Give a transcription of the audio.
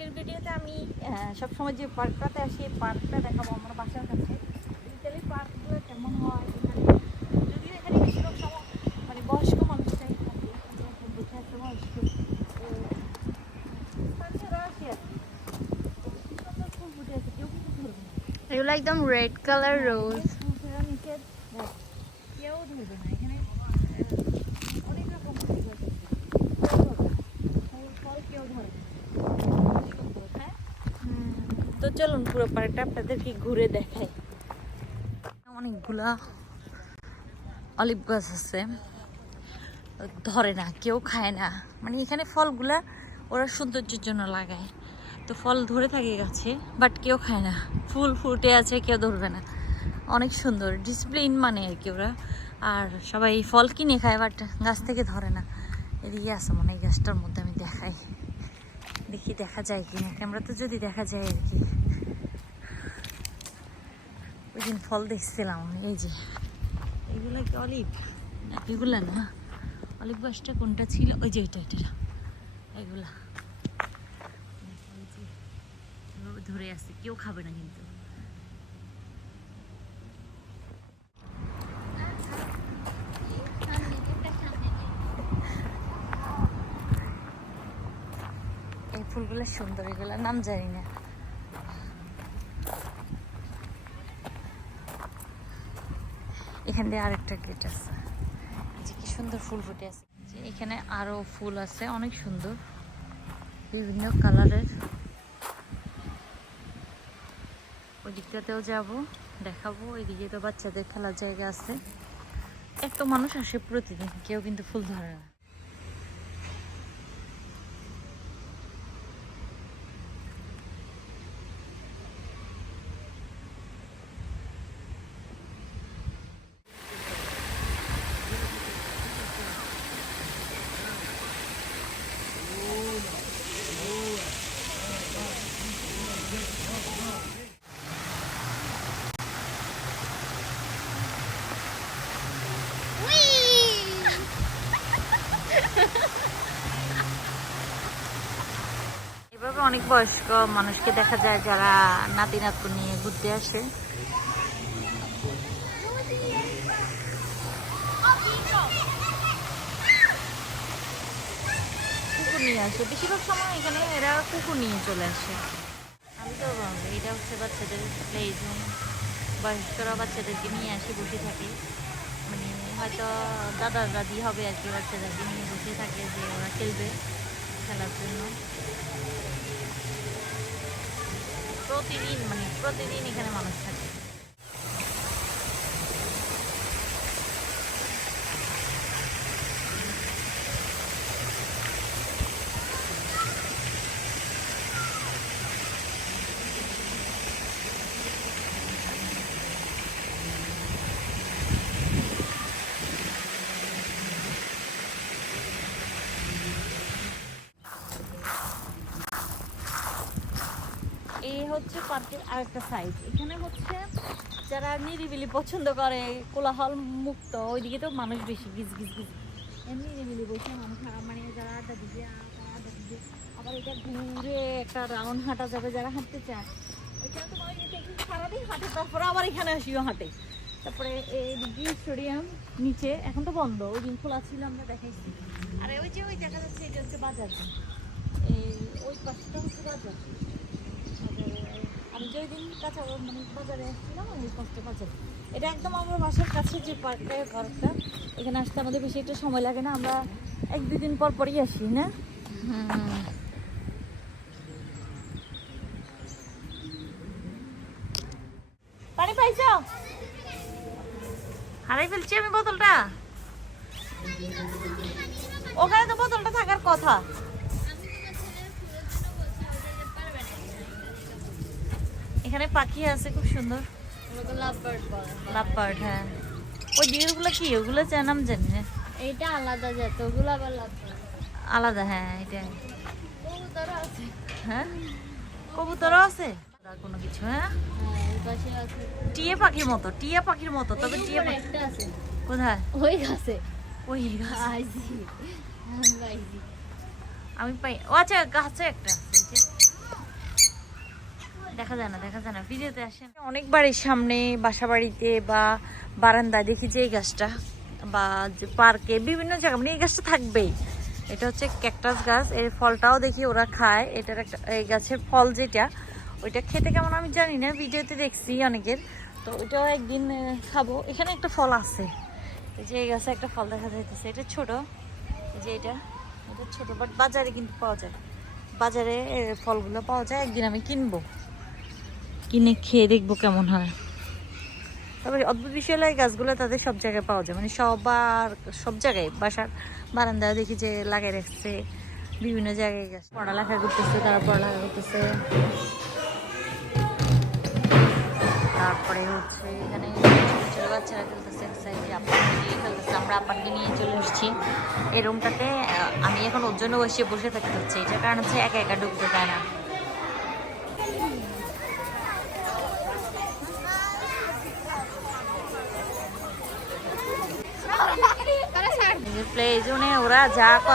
আজকের ভিডিওতে আমি আহ, সবসময় যে পার্কটাতে আসি এই পার্কটা দেখাবো আমার বাসার কাছে। ইতালি পার্কগুলো কেমন হয় এখানে? যদিও এখানে বেশিরভাগ সময় মানে বয়স্ক মানুষটাই থাকে আমি এখন দেখে একটা বয়স্ক। তো, স্থানীয়রা আসে আর কি। তো সুন্দর ফুল ফুটে আছে কেউ কিন্তু ধরবে না। এগুলো একদম রেড কালার রোজ ফুলটা নিচে দেখ, কেউ ধরবে না এখানে আহ, অনেক রকম ফুল আছে কেউ ধরবে না। ফুল ফল কেউ ধরে না অনেক সুন্দর, হ্যাঁ তো চলুন পুরো পার্কটা আপনাদেরকে ঘুরে দেখাই। অনেকগুলা অলিভ গাছ আছে। ধরে না, কেউ খায় না। মানে এখানে ফলগুলা ওরা সৌন্দর্যের জন্য লাগায়। তো ফল ধরে থাকে গাছে, বাট কেউ খায় না। ফুল ফুটে আছে, কেউ ধরবে না। অনেক সুন্দর ডিসিপ্লিন মানে আর কি ওরা। আর সবাই ফল কিনে খায়, বাট গাছ থেকে ধরে না। এদিকে আছে মনে এই গাছটার মধ্যে আমি দেখাই দেখি দেখা যায় কি না ক্যামেরা তো যদি দেখা যায় আর কি। ওই দিন ফল দেখছিলাম, এই যে। এগুলা কি অলিভ? এগুলা না। অলিভ গাছটা কোনটা ছিল? ওই যে এটা এটা এগুলা। ধরে আছে, কেউ খাবে না কিন্তু। এই ফুলগুলো সুন্দর এগুলো নাম জানি না। এখান দিয়ে আরেকটা গেট আছে। যে কি সুন্দর ফুল ফুটে আছে। এখানে আরও ফুল আছে, অনেক সুন্দর। বিভিন্ন কালারের। ওই দিকটাতেও যাব, দেখাবো। ওইদিকে তো বাচ্চাদের খেলার জায়গা আছে। এত মানুষ আসে প্রতিদিন, কেউ কিন্তু ফুল ধরে না। অনেক বয়স্ক মানুষকে দেখা যায় যারা নাতি নাতু নিয়ে ঘুরতে আসে। কুকুর নিয়ে আসে। বেশিরভাগ সময় এখানে এরা কুকুর নিয়ে চলে আসে। আমি তো এটা হচ্ছে বাচ্চাদের প্লে জোন বয়স্করা বাচ্চাদেরকে নিয়ে আসে বসে থাকে। মানে হয়তো দাদা দাদি হবে আর কি বাচ্চাদেরকে নিয়ে বসে থাকে যে ওরা খেলবে। খেলার জন্য। প্রতিদিন মানে প্রতিদিন এখানে মানুষ থাকে। এই হচ্ছে পার্কের আরেকটা সাইড এখানে হচ্ছে যারা নিরিবিলি পছন্দ করে কোলাহল মুক্ত ওইদিকে তো মানুষ বেশি গিজ গিজ গিজ। এমনি নিরিবিলি বসে মানুষ মানে যারা আড্ডা দিবে তারা আড্ডা দিবে, আবার এটা ঘুরে একটা রাউন্ড হাঁটা যাবে যারা হাঁটতে চায়। ওইখানে তো মানুষ এসে সারাদিন হাঁটে, তারপরে আবার এখানে আসিও হাঁটে। তারপরে এই স্টেডিয়াম নিচে, এখন তো বন্ধ, ওই দিন খোলা ছিল, আমরা দেখাইছি। আর ওই যে ওই দেখা যাচ্ছে, এটা হচ্ছে বাজার। এই ওই পাশটা হচ্ছে বাজারে- আমি যেই দিন কাঁচা মানে বাজারে আসছিলাম ওই পাঁচটা বাজারে এটা একদম আমার বাসার কাছে যে পার্কটা পার্কটা, এখানে আসতে আমাদের বেশি একটা সময় লাগে না, আমরা এক দুই দিন পর পরই আসি, না? পানি পাইছ? হারাই ফেলছি আমি বোতলটা। ওখানে তো বোতলটা থাকার কথা। এখানে পাখি আছে খুব সুন্দর। লাভবার্ড হ্যাঁ। ওই ডিগুলো কি? ওগুলো যা নাম জানি না। এইটা আলাদা জাত ওগুলো আবার লাভ আলাদা হ্যাঁ এটা হ্যাঁ? কবুতরও আছে? কোনো কিছু হ্যাঁ? হ্যাঁ টিয়া পাখির মতো টিয়া পাখির মতো তবে টিয়া পাখি আছে। কোথায়? ওই গাছে। ওই গাছ। আমি পাই ও আচ্ছা গাছে একটা আছে, দেখা যায় না, দেখা যায় না। ভিডিওতে আসে অনেক বাড়ির সামনে, বাসা বাড়িতে বা বারান্দায় দেখি যে এই গাছটা বা পার্কে বিভিন্ন জায়গা মানে এই গাছটা থাকবেই। এটা হচ্ছে ক্যাকটাস গাছ, এর ফলটাও দেখি ওরা খায়। এটার একটা, এই গাছের ফল যেটা, ওইটা খেতে কেমন আমি জানি না, ভিডিওতে দেখছি অনেকের। তো ওইটাও একদিন খাব। এখানে একটা ফল আছে। যে এই গাছে একটা ফল দেখা যাইতেছে। এটা ছোট যে এটা এটা ছোট বাট বাজারে কিন্তু পাওয়া যায়। বাজারে ফলগুলো পাওয়া যায়, একদিন আমি কিনবো। কিনে খেয়ে দেখব কেমন হয়। তারপরে অদ্ভুত বিষয় গাছগুলো তাদের সব জায়গায় পাওয়া যায়। মানে সবার, সব জায়গায়, বাসার বারান্দায় দেখি যে লাগিয়ে রাখছে, বিভিন্ন জায়গায় গাছ। পড়ালেখা করতেছে, তারা পড়ালেখা করতেছে। তারপরে হচ্ছে এখানে ছোটো বাচ্চারা নিয়ে চলে এসেছি। আমি এখন ওর জন্য বসে বসে থাকতে হচ্ছে, এটার কারণ হচ্ছে একা একা ঢুকতে দেয় না। প্লে জোনে ওরা যা